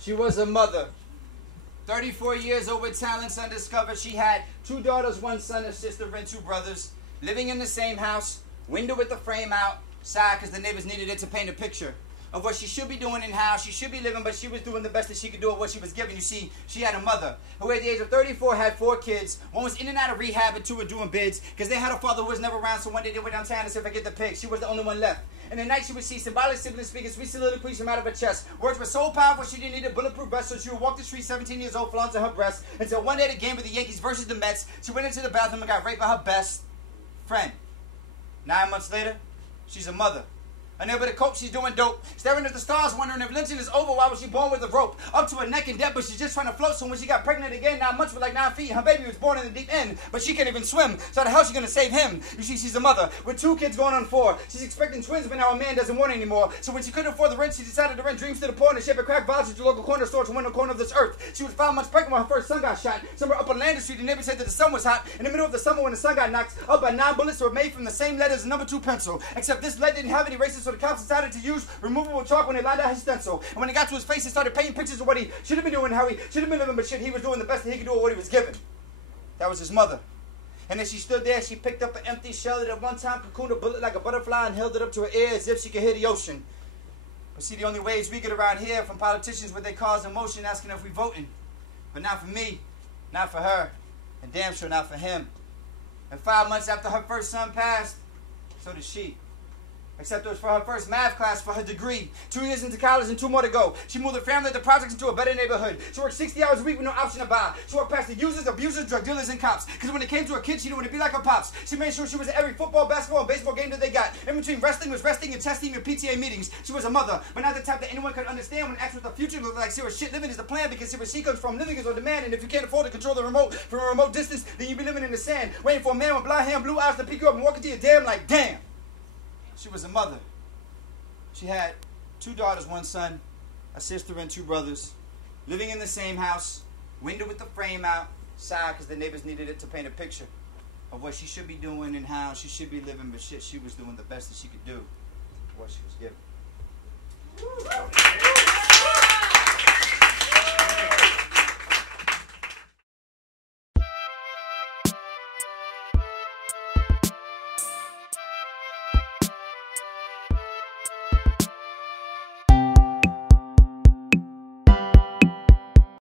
She was a mother. 34 years old with talents undiscovered. She had 2 daughters, 1 son, a sister, and 2 brothers. Living in the same house. Window with the frame out. Sad because the neighbors needed it to paint a picture of what she should be doing and how she should be living, but she was doing the best that she could do at what she was given. You see, she had a mother who at the age of 34 had 4 kids. 1 was in and out of rehab and 2 were doing bids because they had a father who was never around, so one day they went downtown to see if I get the pic. She was the only one left. And at night she would see symbolic siblings speaking sweet soliloquies from out of her chest. Words were so powerful she didn't need a bulletproof vest, so she would walk the street 17 years old, flaunting her breast. Until one day at a game with the Yankees versus the Mets, she went into the bathroom and got raped by her best friend. 9 months later, she's a mother. Unable to cope, she's doing dope. Staring at the stars, wondering if lynching is over. Why was she born with a rope? Up to her neck in debt, but she's just trying to float. So when she got pregnant again, 9 months with like 9 feet, her baby was born in the deep end. But she can't even swim. So how the hell is she going to save him? You see, she's a mother with 2 kids going on 4. She's expecting twins, but now a man doesn't want anymore. So when she couldn't afford the rent, she decided to rent dreams to the poor in the shape of crack vouchers to local corner stores to win the corner of this earth. She was 5 months pregnant when her first son got shot. Somewhere up on Lander Street, the neighbor said that the sun was hot. In the middle of the summer when the sun got knocked up by 9 bullets that were made from the same lead as the number 2 pencil. Except this lead didn't have any eraser, so the cops decided to use removable chalk when they lined out his stencil. And when it got to his face, he started painting pictures of what he should have been doing, how he should have been living, but shit, he was doing the best that he could do with what he was given. That was his mother. And as she stood there, she picked up an empty shell that at one time cocooned a bullet like a butterfly and held it up to her ear as if she could hear the ocean. But see, the only waves we get around here from politicians with their cars in motion asking if we voting. But not for me, not for her, and damn sure not for him. And 5 months after her first son passed, so did she. Except it was for her first math class for her degree. 2 years into college and 2 more to go. She moved her family at the projects into a better neighborhood. She worked 60 hours a week with no option to buy. She worked past the users, abusers, drug dealers, and cops. Because when it came to her kids, she didn't want to be like her pops. She made sure she was at every football, basketball, and baseball game that they got. In between wrestling was resting and testing and PTA meetings. She was a mother, but not the type that anyone could understand when asked what the future looked like. Sarah, shit, living is the plan because Sarah, she comes from living is on demand. And if you can't afford to control the remote from a remote distance, then you be living in the sand, waiting for a man with blonde hair and blue eyes to pick you up and walk into your damn like, damn. She was a mother. She had 2 daughters, 1 son, a sister, and 2 brothers, living in the same house, window with the frame out, sad because the neighbors needed it to paint a picture of what she should be doing and how she should be living, but shit, she was doing the best that she could do for what she was given.